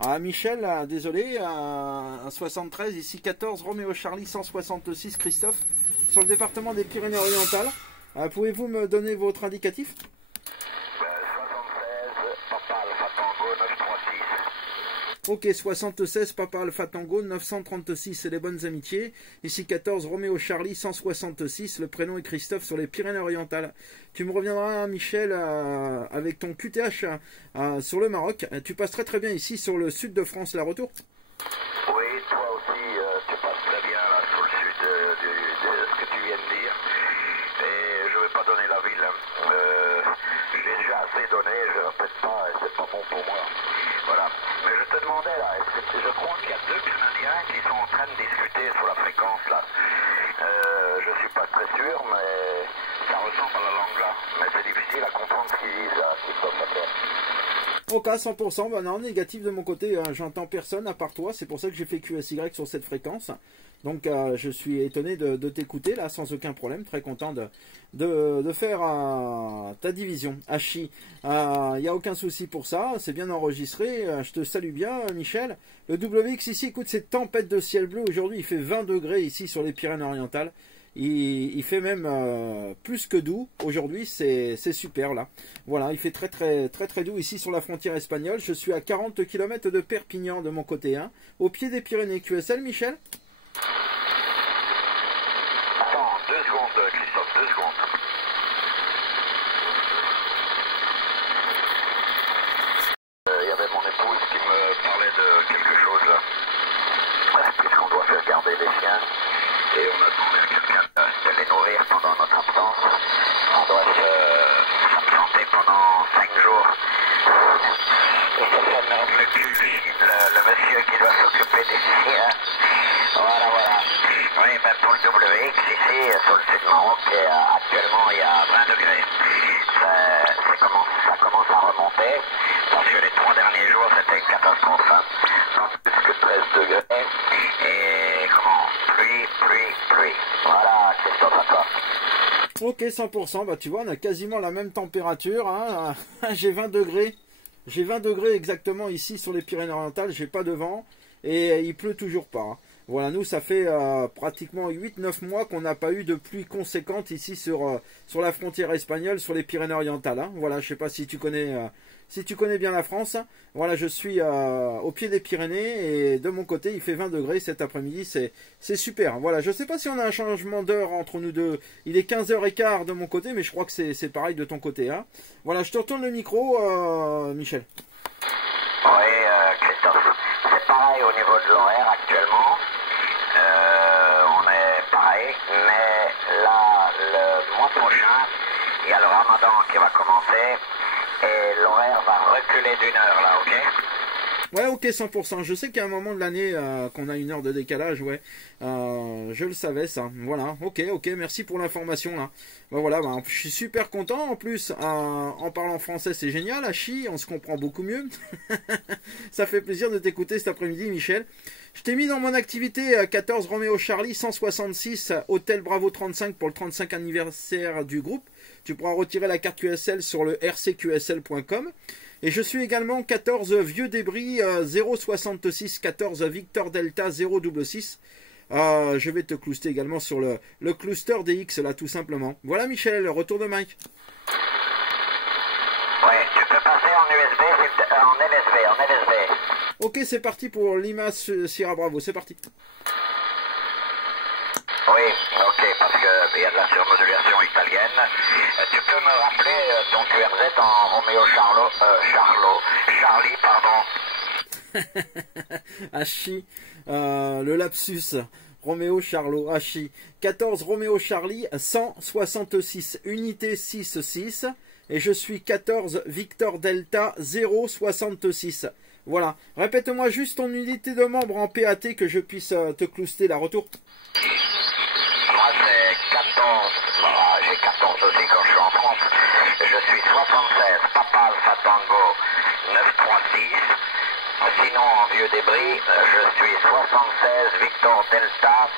Ah, Michel, désolé, un 73, ici 14, Roméo Charlie 166, Christophe, sur le département des Pyrénées-Orientales. Pouvez-vous me donner votre indicatif? 76, Papa Alpha Tango 936. Ok, 76, Papa Alpha Tango 936, c'est les bonnes amitiés. Ici 14, Roméo Charlie 166, le prénom est Christophe sur les Pyrénées-Orientales. Tu me reviendras, Michel, avec ton QTH sur le Maroc. Tu passes très bien ici sur le sud de France, la retour. Oui, toi aussi, tu passes très bien là sur le sud de ce que tu viens de dire. Et je ne vais pas donner la ville. J'ai déjà assez donné, je ne répète pas, et c'est pas bon pour moi. Voilà. Mais je te demandais là, je crois qu'il y a deux Canadiens qui sont en train de discuter sur la fréquence là. Je suis pas très sûr, mais ça ressemble à la langue là. Mais c'est difficile à comprendre ce qu'ils disent là, Christophe Appel. Ok, 100%, bah non, négatif de mon côté, j'entends personne à part toi, c'est pour ça que j'ai fait QSY sur cette fréquence. Donc je suis étonné de t'écouter là, sans aucun problème, très content de faire ta division. Hachi, il n'y a aucun souci pour ça, c'est bien enregistré, je te salue bien Michel. Le WX ici, écoute, c'est tempête de ciel bleu, aujourd'hui il fait 20 degrés ici sur les Pyrénées-Orientales. Il fait même plus que doux. Aujourd'hui, c'est super là. Voilà, il fait très doux ici sur la frontière espagnole. Je suis à 40 km de Perpignan de mon côté, hein, au pied des Pyrénées. QSL, Michel? Attends, 2 secondes, Christophe, 2 secondes. Il y avait mon épouse qui me parlait de quelque chose là. Puisqu'on doit faire garder les chiens. Et on a demandé à quelqu'un de les nourrir pendant notre absence. On doit s'absenter pendant 5 jours. Et ça s'énerve le cul, le monsieur qui doit s'occuper des chiens. Voilà. Oui, ben pour le WX, ici, sur le sud de Maroc, actuellement il y a 20 degrés. Ça commence à remonter, parce que les 3 derniers jours c'était une catastrophe. Hein. Plus que 13 degrés. Et pluie. Voilà, Christophe, à toi. Ok, 100%, bah tu vois, on a quasiment la même température, hein. J'ai 20 degrés. J'ai 20 degrés exactement ici sur les Pyrénées-Orientales, j'ai pas de vent, et il pleut toujours pas, hein. Voilà, nous ça fait pratiquement 8-9 mois qu'on n'a pas eu de pluie conséquente ici sur la frontière espagnole, sur les Pyrénées-Orientales, hein. Voilà, je sais pas si tu connais bien la France. Voilà, je suis au pied des Pyrénées et de mon côté il fait 20 degrés cet après-midi, c'est super. Voilà, je sais pas si on a un changement d'heure entre nous deux. Il est 15h15 de mon côté, mais je crois que c'est pareil de ton côté, hein. Voilà, je te retourne le micro, Michel. Oui, Christophe, c'est pareil au niveau de l'horaire actuellement. On est pareil, mais là, le mois prochain, il y a le Ramadan qui va commencer et l'horaire va reculer d'1 heure là, ok? Ouais, ok, 100%. Je sais qu'il y a un moment de l'année qu'on a 1 heure de décalage, ouais. Je le savais, ça. Voilà, ok, merci pour l'information, là. Ben voilà, ben, je suis super content. En plus, en parlant français, c'est génial. Hachi, on se comprend beaucoup mieux. Ça fait plaisir de t'écouter cet après-midi, Michel. Je t'ai mis dans mon activité 14 Roméo Charlie 166 Hôtel Bravo 35 pour le 35 anniversaire du groupe. Tu pourras retirer la carte QSL sur le rcqsl.com. Et je suis également 14 Vieux Débris 066 14 Victor Delta 066. Je vais te clouster également sur le cluster DX là tout simplement. Voilà Michel, retour de Mike. Ouais, tu peux passer en USB, en LSB. Ok, c'est parti pour Lima Sierra Bravo, c'est parti. Oui, ok, parce qu'il y a de la surmodulation italienne. Tu peux me rappeler ton QRZ en Roméo Charlie, pardon. Hachi, le lapsus. Roméo Charlot, Hachi. 14 Roméo Charlie, 166, unité 6-6. Et je suis 14 Victor Delta 066. Voilà. Répète-moi juste ton unité de membre en PAT que je puisse te clouster la retour. Moi c'est 14. Voilà, j'ai 14 aussi quand je suis en France. Je suis 76 Papa Alpha Tango 936. Sinon en Vieux Débris, je suis 76 Victor Delta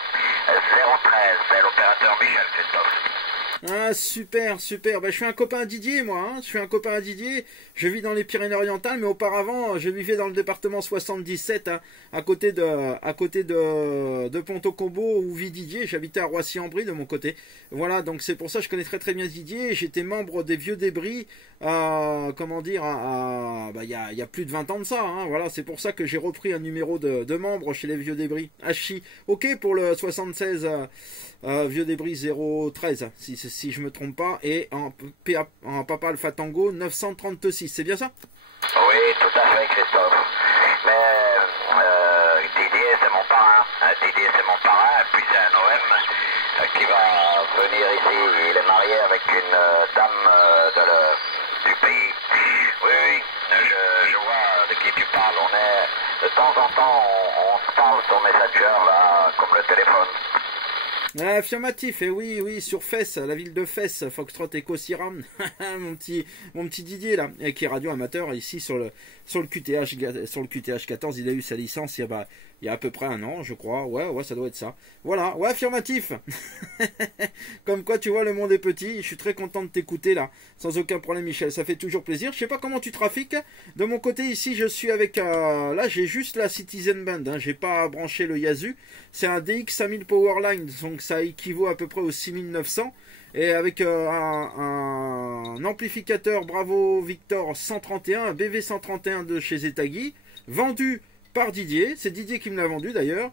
013. C'est l'opérateur Michel Christophe. Ah super, super. Bah, je suis un copain à Didier moi, hein. Je suis un copain à Didier. Je vis dans les Pyrénées-Orientales, mais auparavant, je vivais dans le département 77, hein, à côté de Ponto-Combo ou Vididier. J'habitais à Roissy-en-Brie de mon côté. Voilà, donc c'est pour ça que je connais très très bien Didier. J'étais membre des Vieux Débris, comment dire, il y a plus de 20 ans de ça. Hein, voilà, c'est pour ça que j'ai repris un numéro de membre chez les Vieux Débris. Hachi, ok pour le 76 Vieux Débris 013, si je me trompe pas, et en Papa Alpha Tango 936, c'est bien ça? Oui, tout à fait, Christophe. Mais Didier, c'est mon parrain. Didier, c'est mon parrain, et puis c'est un OM qui va venir ici. Il est marié avec une dame du pays. Oui, oui, je vois de qui tu parles. De temps en temps, on se parle sur Messenger, là, comme le téléphone. Affirmatif, et oui, sur Fès, la ville de Fès, Foxtrot Echo Siram, mon petit Didier là, qui est radio amateur ici sur le QTH 14, il a eu sa licence il y a à peu près un an, je crois. Ouais, ça doit être ça. Voilà, ouais, affirmatif. Comme quoi, tu vois, le monde est petit. Je suis très content de t'écouter là, sans aucun problème, Michel. Ça fait toujours plaisir. Je sais pas comment tu trafiques. De mon côté, ici, je suis avec. Là, j'ai juste la Citizen Band. Hein. J'ai pas branché le Yazoo. C'est un DX 5000 Powerline, donc ça équivaut à peu près aux 6900. Et avec un amplificateur Bravo Victor 131, un BV 131 de chez Zetagi, vendu par Didier, c'est Didier qui me l'a vendu d'ailleurs,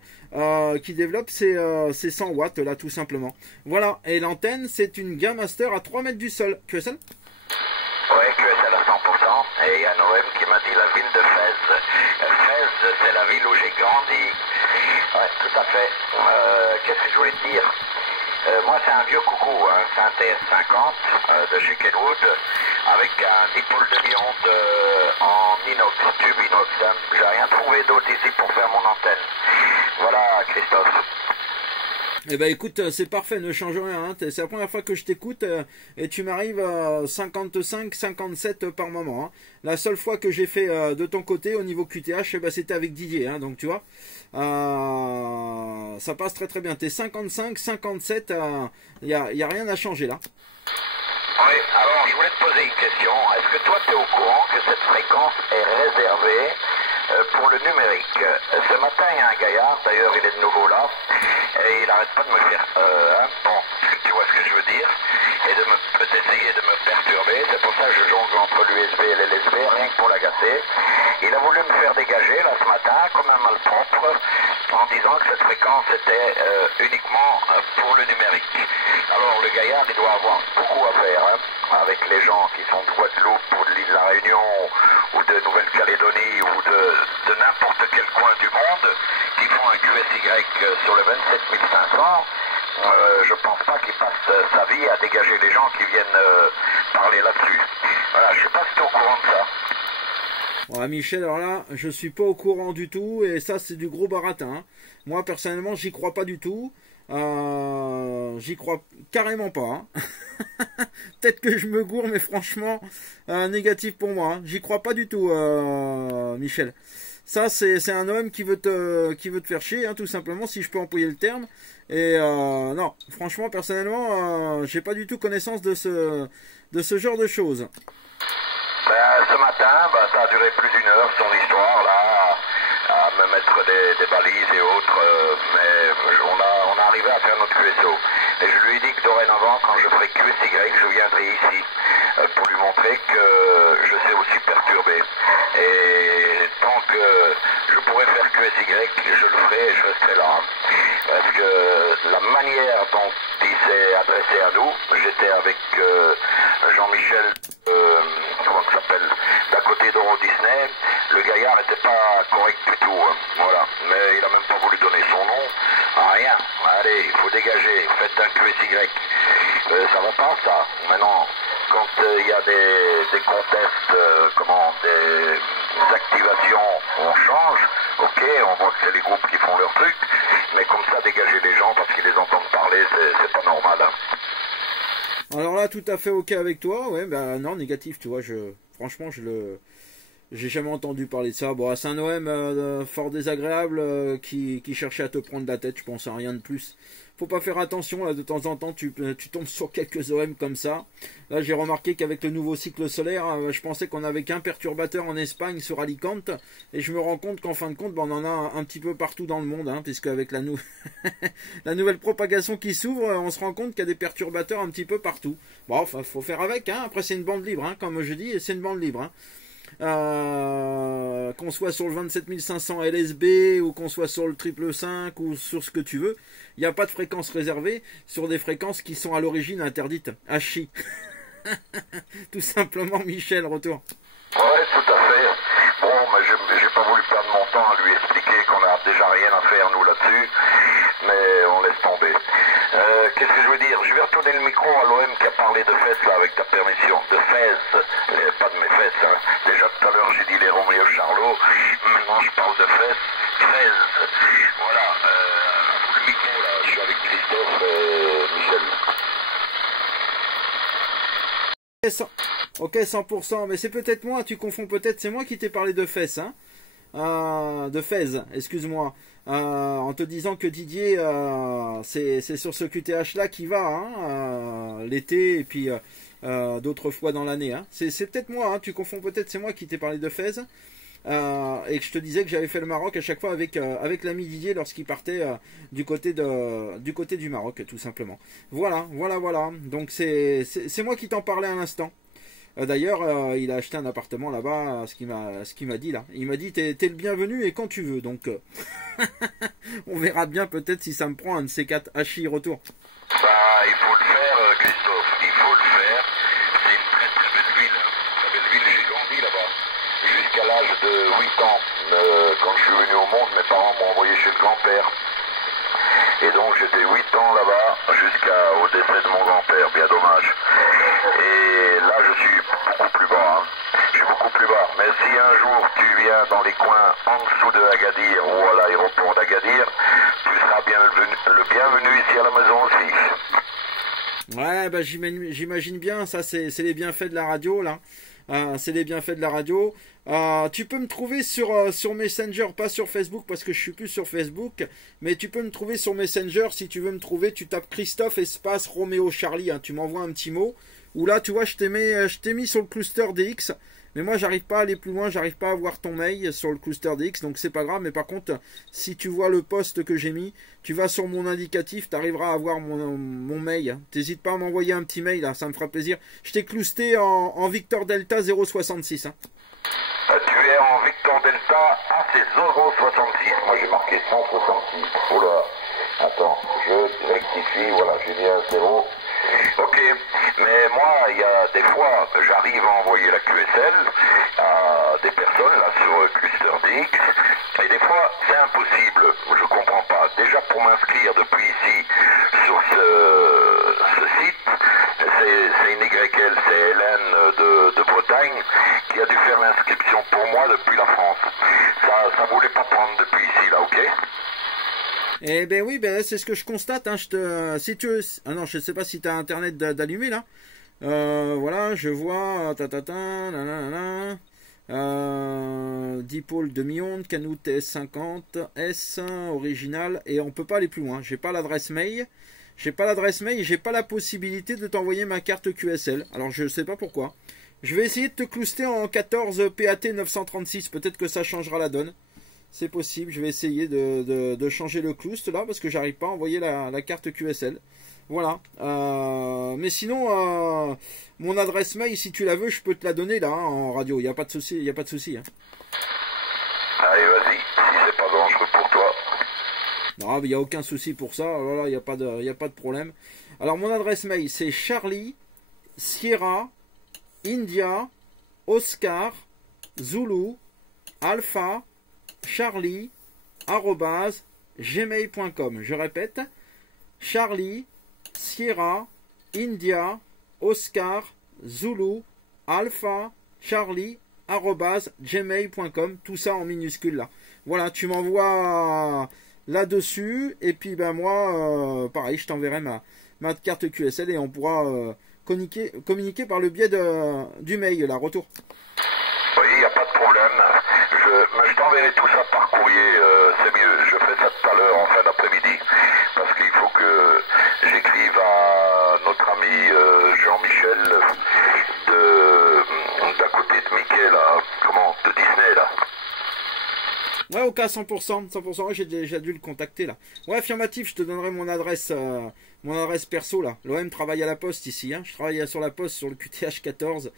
qui développe ses 100 watts là tout simplement. Voilà, et l'antenne c'est une Game Master à 3 mètres du sol. QSL? Oui, QSL à 100%, et il y a Noël qui m'a dit la ville de Fès. Fès, c'est la ville où j'ai grandi. Oui, tout à fait. Qu'est-ce que je voulais te dire? Moi, c'est un vieux coucou, hein, c'est un TS50 de chez Kenwood, avec un dipôle de viande en inox, tube inox. Hein. J'ai rien trouvé d'autre ici pour faire mon antenne. Voilà, Christophe. Eh ben écoute, c'est parfait, ne change rien. Hein. C'est la première fois que je t'écoute et tu m'arrives à 55, 57 par moment. Hein. La seule fois que j'ai fait de ton côté au niveau QTH, ben, c'était avec Didier. Hein, donc tu vois, ça passe très très bien. T'es 55, 57, y a rien à changer là. Oui, alors je voulais te poser une question. Est-ce que toi tu es au courant que cette fréquence est réservée pour le numérique? Ce matin il y a un gaillard, d'ailleurs il est de nouveau là, et il n'arrête pas de me faire bon, tu vois ce que je veux dire, et d'essayer de me perturber. C'est pour ça que je jongle entre l'USB et l'LSB, rien que pour l'agacer. Il a voulu me faire dégager là ce matin comme un malpropre en disant que cette fréquence était uniquement pour le numérique. Alors le gaillard il doit avoir beaucoup à faire avec les gens qui sont de Guadeloupe ou de l'île de la Réunion ou de Nouvelle-Calédonie ou de n'importe quel coin du monde qui font un QSY sur le 27500. Je pense pas qu'il passe sa vie à dégager les gens qui viennent parler là-dessus. Voilà, je sais pas si tu es au courant de ça. Ouais, Michel, alors là, je suis pas au courant du tout, et ça c'est du gros baratin. Hein. Moi personnellement, j'y crois pas du tout. J'y crois carrément pas. Hein. Peut-être que je me gourre, mais franchement, négatif pour moi. Hein. J'y crois pas du tout, Michel. Ça, c'est un homme qui veut te faire chier, hein, tout simplement, si je peux employer le terme. Et non, franchement, personnellement, j'ai pas du tout connaissance de ce genre de choses. Ben, ce matin, ça a duré plus d'une heure, son histoire, là, à me mettre des balises et autres, mais on a arrivé à faire notre QSO. Et je lui ai dit que dorénavant, quand je ferai QSY, je viendrai ici pour lui montrer que je sais aussi perturber. Et tant que je pourrai faire QSY, je le ferai et je resterai là. Parce que la manière dont il s'est adressé à nous, j'étais avec Jean-Michel, comment ça s'appelle, d'à côté d'Euro Disney, le gaillard n'était pas correct du tout, hein. Voilà, mais il a même pas voulu donner son nom, rien, allez, il faut dégager, faites un QSY, ça va pas ça, maintenant, quand il y a des contests, des activations, on change, ok, on voit que c'est les groupes qui font leur truc, mais comme ça, dégager les gens parce qu'ils les entendent parler, c'est pas normal, hein. Alors là, tout à fait ok avec toi, ouais, bah non, négatif, tu vois, franchement, je J'ai jamais entendu parler de ça. Bon, c'est un OM fort désagréable qui cherchait à te prendre la tête, je pense, à rien de plus. Faut pas faire attention, là, de temps en temps, tu tombes sur quelques OM comme ça. Là, j'ai remarqué qu'avec le nouveau cycle solaire, je pensais qu'on avait qu'un perturbateur en Espagne sur Alicante, et je me rends compte qu'en fin de compte, on en a un petit peu partout dans le monde, hein, puisque avec la nouvelle propagation qui s'ouvre, on se rend compte qu'il y a des perturbateurs un petit peu partout. Bon, enfin, faut faire avec, hein. Après, c'est une bande libre, hein, comme je dis, et c'est une bande libre, hein. Qu'on soit sur le 27500 LSB ou qu'on soit sur le 555 ou sur ce que tu veux, il n'y a pas de fréquence réservée sur des fréquences qui sont à l'origine interdites. Hachi. Tout simplement, Michel, retour. Ouais, tout à fait. Bon, mais j'ai pas voulu perdre mon temps à lui expliquer qu'on a déjà rien à faire nous là-dessus, mais on laisse tomber. Qu'est-ce que je veux dire? Je vais retourner le micro à l'OM qui a parlé de fesses là, avec ta permission. De fesses, pas de mes fesses. Hein. Déjà tout à l'heure j'ai dit les Roméo Charlot, maintenant je parle de fesses. Fesses. Voilà. Le micro là, je suis avec Christophe Michel. Ok, 100%, mais c'est peut-être moi, tu confonds peut-être, c'est moi qui t'ai parlé de fesses, hein, de Fez, excuse-moi, en te disant que Didier, c'est sur ce QTH là qui va, hein, l'été et puis d'autres fois dans l'année, hein. C'est peut-être moi, hein, tu confonds peut-être, c'est moi qui t'ai parlé de Fez. Et que je te disais que j'avais fait le Maroc à chaque fois avec l'ami Didier lorsqu'il partait du côté du Maroc, tout simplement. Voilà. Donc c'est moi qui t'en parlais à l'instant. D'ailleurs, il a acheté un appartement là-bas, ce qu'il m'a dit là. Il m'a dit t'es le bienvenu et quand tu veux. Donc on verra bien peut-être si ça me prend un de ces 4 Hachi retour. Bah, il faut le faire, Christophe. Il faut le faire. C'est une très très belle ville. La belle ville, j'ai grandi là-bas. Jusqu'à l'âge de 8 ans, quand je suis venu au monde, mes parents m'ont envoyé chez le grand-père. Et donc j'étais 8 ans là-bas jusqu'au décès de mon grand-père, bien dommage. Et là je suis beaucoup plus bas, hein. Je suis beaucoup plus bas. Mais si un jour tu viens dans les coins en dessous de Agadir ou à l'aéroport d'Agadir, tu seras bien le bienvenu ici à la maison aussi. Ouais, bah j'imagine bien, ça c'est les bienfaits de la radio là. C'est les bienfaits de la radio. Tu peux me trouver sur Messenger, pas sur Facebook parce que je suis plus sur Facebook, mais tu peux me trouver sur Messenger si tu veux me trouver. Tu tapes Christophe espace Roméo Charlie, hein, tu m'envoies un petit mot. Ou là, tu vois, je t'ai mis sur le cluster DX, mais moi j'arrive pas à aller plus loin, j'arrive pas à voir ton mail sur le cluster DX, donc c'est pas grave. Mais par contre, si tu vois le post que j'ai mis, tu vas sur mon indicatif, tu arriveras à voir mon mail. T'hésites pas à m'envoyer un petit mail, là, ça me fera plaisir. Je t'ai clusté en Victor Delta 066. Hein. Tu es en Victor Delta, c'est 066. Moi j'ai marqué 166. Oula, attends, je rectifie, voilà, j'ai mis un 0. Ok, mais moi, il y a des fois, j'arrive à envoyer la QSL à des personnes là sur Cluster DX, et des fois, c'est impossible, je comprends pas. Déjà, pour m'inscrire depuis ici, sur ce site, c'est une YL, c'est Hélène de Bretagne, qui a dû faire l'inscription pour moi depuis la France. Ça voulait pas prendre depuis ici, là, ok? Eh ben oui, ben c'est ce que je constate. Hein. Si tu veux, ah non, je sais pas si tu as internet d'allumé là. Voilà, je vois. Dipôle demi-onde, Canut TS50, S original, et on peut pas aller plus loin. J'ai pas l'adresse mail. J'ai pas la possibilité de t'envoyer ma carte QSL. Alors je sais pas pourquoi. Je vais essayer de te clouster en 14 PAT 936. Peut-être que ça changera la donne. C'est possible, je vais essayer de changer le cloust là parce que j'arrive pas à envoyer la carte QSL. Voilà. Mais sinon, mon adresse mail, si tu la veux, je peux te la donner là hein, en radio. Il n'y a pas de souci. Hein. Allez, vas-y, si c'est pas dangereux pour toi. Non, il n'y a aucun souci pour ça. Voilà, il n'y a pas de problème. Alors mon adresse mail, c'est Charlie Sierra India Oscar Zulu Alpha Charlie @gmail.com. Je répète, Charlie Sierra India Oscar Zulu Alpha Charlie @gmail.com. Tout ça en minuscule là. Voilà, tu m'envoies là-dessus et puis ben moi pareil, je t'enverrai ma carte QSL et on pourra communiquer par le biais du mail là, retour. Oui, il n'y a pas de problème. problème. Mais je t'enverrai tout ça par courrier, c'est mieux. Je fais ça tout à l'heure en fin d'après-midi. Parce qu'il faut que j'écrive à notre ami Jean-Michel d'à côté de Mickey, là. Comment? De Disney, là. Ouais, ok, 100%, 100%, ouais, j'ai déjà dû le contacter là. Ouais, affirmatif, je te donnerai mon adresse perso là. L'OM travaille à la poste ici, hein. Je travaille sur la poste, sur le QTH 14.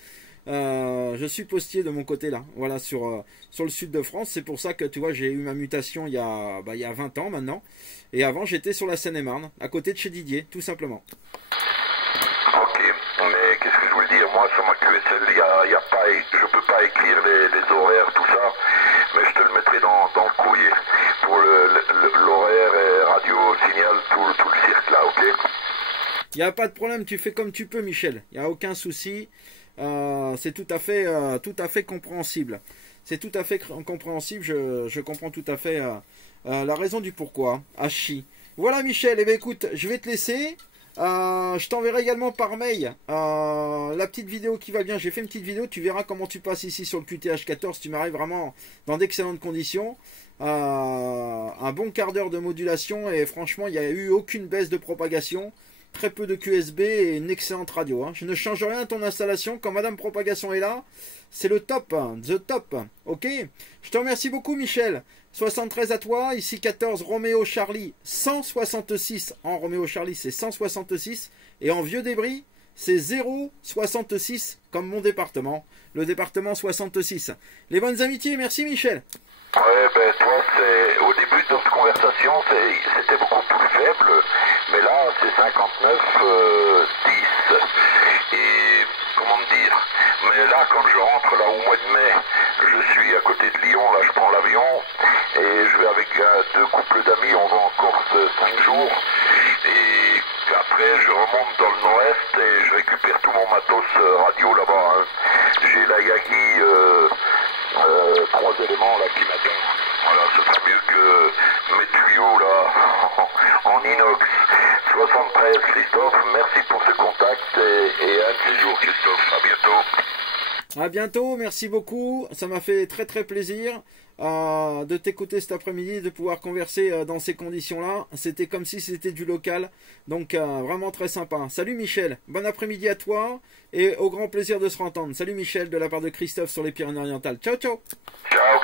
Je suis postier de mon côté là, voilà, sur le sud de France. C'est pour ça que tu vois, j'ai eu ma mutation il y a 20 ans maintenant. Et avant, j'étais sur la Seine-et-Marne, à côté de chez Didier, tout simplement. Ok, mais qu'est-ce que je voulais dire? Moi, sur ma QSL, je peux pas écrire les horaires, tout ça, mais je te le mettrai dans le courrier pour l'horaire et radio, signal, tout le cirque là, ok? Il n'y a pas de problème, tu fais comme tu peux, Michel. Il n'y a aucun souci. C'est tout à fait compréhensible. C'est tout à fait compréhensible. Je comprends tout à fait la raison du pourquoi. Hachi. Voilà, Michel. Eh bien, écoute, je vais te laisser. Je t'enverrai également par mail la petite vidéo qui va bien. J'ai fait une petite vidéo, tu verras comment tu passes ici sur le QTH 14. Tu m'arrives vraiment dans d'excellentes conditions. Un bon quart d'heure de modulation et franchement, il n'y a eu aucune baisse de propagation. Très peu de QSB et une excellente radio. Hein. Je ne change rien à ton installation. Quand Madame Propagation est là, c'est le top, hein, the top. Ok. Je te remercie beaucoup, Michel. 73 à toi. Ici 14 Roméo Charlie 166. En Roméo Charlie, c'est 166. Et en vieux débris, c'est 066 comme mon département. Le département 66. Les bonnes amitiés. Merci, Michel. Ouais, ben toi, au début de notre conversation, c'était beaucoup plus faible, mais là, c'est 59, 10. Et, comment me dire, mais là, quand je rentre là au mois de mai, je suis à côté de Lyon, là, je prends l'avion, et je vais avec deux couples d'amis, on va en Corse 5 jours, et après, je remonte dans le nord-est, et je récupère tout mon matos radio là-bas. Hein. J'ai la Yagi... 3 éléments là qui m'attendent. Voilà, ce sera mieux que mes tuyaux là en inox. 73 Christophe, merci pour ce contact et un de ces jours Christophe, à bientôt. À bientôt, merci beaucoup. Ça m'a fait très très plaisir de t'écouter cet après-midi, de pouvoir converser dans ces conditions-là. C'était comme si c'était du local, donc vraiment très sympa. Salut Michel, bon après-midi à toi et au grand plaisir de se entendre. Salut Michel de la part de Christophe sur les Pyrénées-Orientales. Ciao ciao. Ciao.